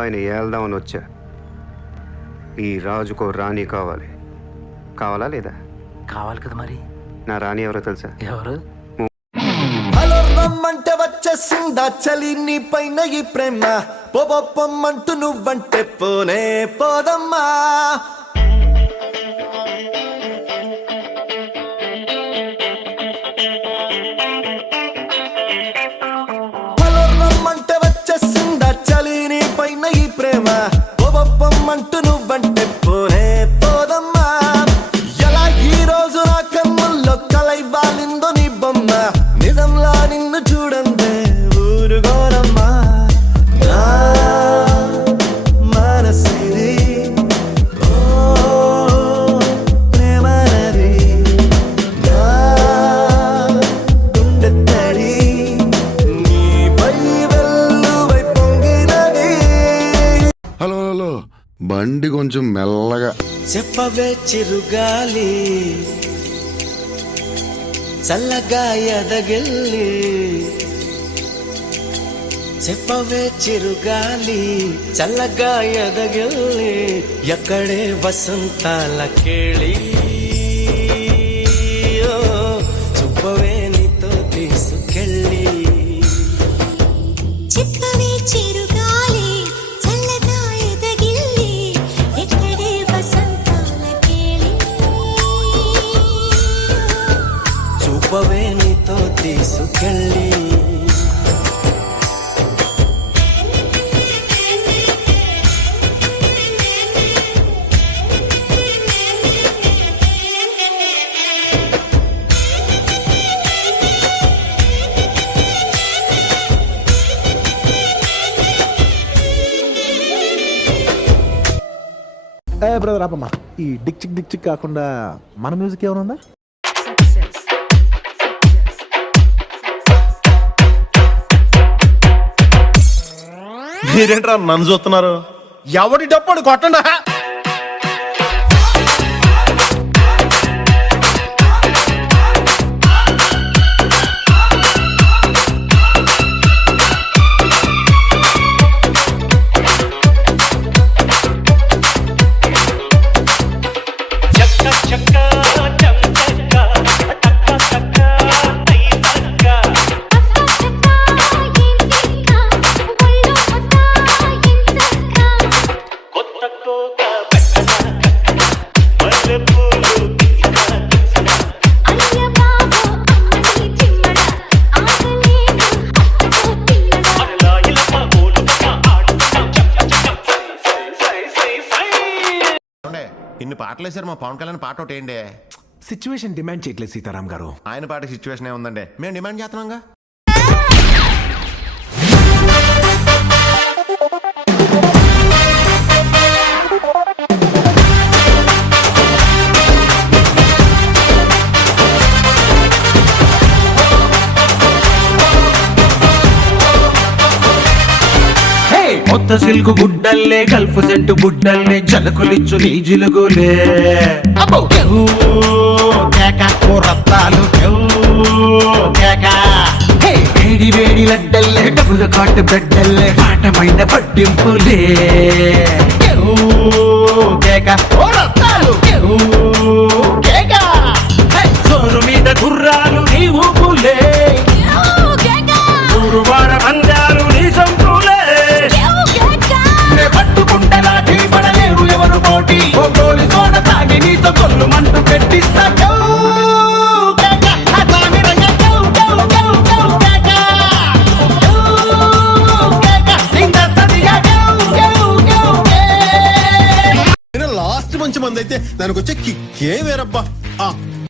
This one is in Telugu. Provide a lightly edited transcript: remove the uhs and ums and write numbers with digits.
బొంబాయిని ఏల్దామని వచ్చా. ఈ రాజుకో రాణి కావాలి. కావాలా లేదా? కావాలి కదా మరి. నా రాణి ఎవరో తెలుసా? ఎవరు? హలో రమ్మంటే వచ్చేసిందా చలి నీ పైన ఈ ప్రేమ, పొమ్మంటూ నువ్వంటే పోనే పోదమ్మా. హలో రమ్మంటే వచ్చేసిందా చలి నీ పైన ఈ ప్రేమ, పొమ్మంటూ నువ్వంటే పోనే పోదమ్మా. ఎలా ఈ రోజు నా కన్నుల్లో కలై వాలిందో నీ బొమ్మ, నిజంలా నిన్ను చూడందే ఊరుగోరమ్మా. నా మనసిది ఓ ప్రేమనది, నా గుండె తడి నీపై వెల్లువై పొంగినది. హలో హలో, బండి కొంచెం మెల్లగా. చెప్పవే చిరుగాలి చల్లగా ఎదగిల్లి, చెప్పవే చిరుగాలి చల్లగా ఎదగిల్లి, ఎక్కడే వసంతాల కేళి, చూపవే నీతో తీసుకెళ్ళి. చెప్పవే చిరుగాలి చల్లగా ఎదగిల్లి, ఎక్కడే వసంతాల కేళి, చూపవే నీతో తీసుకెళ్ళి. బ్రదర్ ఆపమ్మా, ఈ డిక్ చిక్ కాకుండా మన మ్యూజిక్ ఏమైనా ఉందా? మీరేంట్రా నన్ను చూస్తున్నారు? ఎవడి డప్పుడు కొట్టండా. ఇన్ని పాటలు వేసారు, మా పవన్ కళ్యాణ్ పాట ఒకటి ఏంటి? సిచ్యువేషన్ డిమాండ్ చేయట్లేదు సీతారాం గారు. ఆయన పాట సిచ్యువేషన్ ఏముందండి, మేము డిమాండ్ చేస్తున్నాంగా. కొత్త సిల్కు గుడ్డల్లే గల్ఫ్ సెంటు బుడ్డల్లే జలకులిచ్చు నీ జిలుగులే, రత్తాలు వేడి వేడి లడ్డల్లే డబ్బుల కాటు బిడ్డల్లే పాఠమైన పట్టింపులే, సోరు మీద గుర్రాలు నీ ఊపులే, ఊరువాడ పందాలు నీ సంపులే, పట్టుకుంటలా పడలేరు ఎవరు పోటీ, గోలి సోడ తాగి నీతో కొల్లు మంటూ పెట్టిస్తా. లాస్ట్ మంచి మంది అయితే దానికి వచ్చే కిక్కే వేరబ్బా.